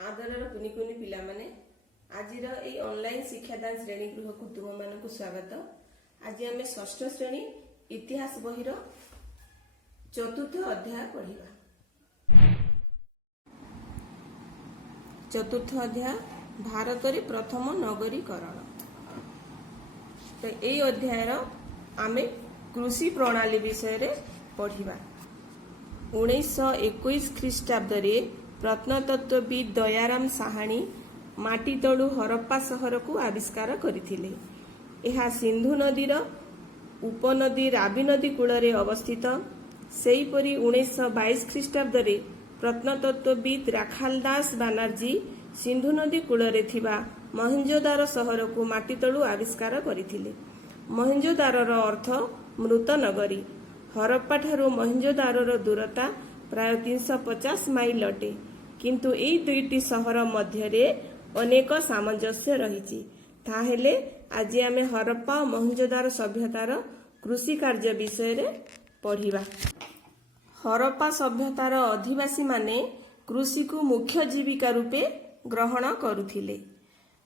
आदरर कुनि कुनि पिला माने आजिर ए ऑनलाइन शिक्षादान श्रेणी गृह को तुम मानक स्वागत। आज आम षष्ठ श्रेणी इतिहास बहिर चतुर्थ अध्याय पढ़िबा। चतुर्थ अध्याय भारत रे प्रथम नगरीकरण। तो ए अध्याय आमे कृषि प्रणाली विषय रे पढ़िबा। 1921 ख्रीष्टाब्द रे प्रत्नतत्वविद दयाराम साहानी माटी तलु हरप्पा सहर को आविष्कार करथिले। एहा सिंधु नदीर उपनदी रावी नदी कूल रे अवस्थित। सेहीपरि 1922 ख्रीष्टाब्द रे प्रत्नतत्वविद राखाल दास बानर्जी सिंधु नदी कूल रे थिबा मोहेंजोदारो सहर को माटी तलु आविष्कार करथिले। मोहेंजोदारोर अर्थ मृत नगरी। हरप्पा ठारू मोहेंजोदारोर दूरता प्राय 350 माइल अटे, किंतु एई दुईटी सहर मध्य रे अनेक सामंजस्य रहिछि। ताहेले आज आमे हरप्पा और मोहेंजोदारो सभ्यतार कृषि कार्य विषय रे पढ़िबा। हरप्पा सभ्यतार अधिवासी माने कृषि को मुख्य जीविका रूपे ग्रहण करुथिले।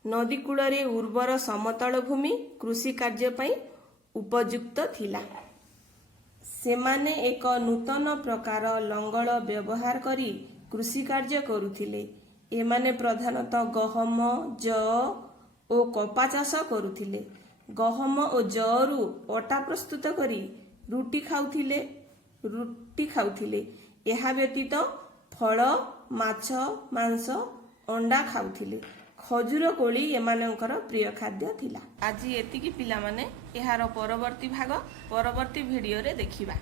नदी कूल रे उर्वर समतल भूमि कृषि कार्य पई उपयुक्त थिला। सेमाने एक नूतन प्रकार लंगल व्यवहार करी कृषि कार्य करुथिले। एमाने प्रधानतः गहम, जौ और कपा चाष करुथिले। गहम और जौरु अटा प्रस्तुत करी रुटी खाउथिले। एहा व्यतीत फल, माछ, मांस, अंडा खाउथिले। खजूर कोली एमानकर प्रिय खाद्य थिला। आज एतिकी पिला माने एहार परवर्ती भाग परवर्ती वीडियो रे देखिबा।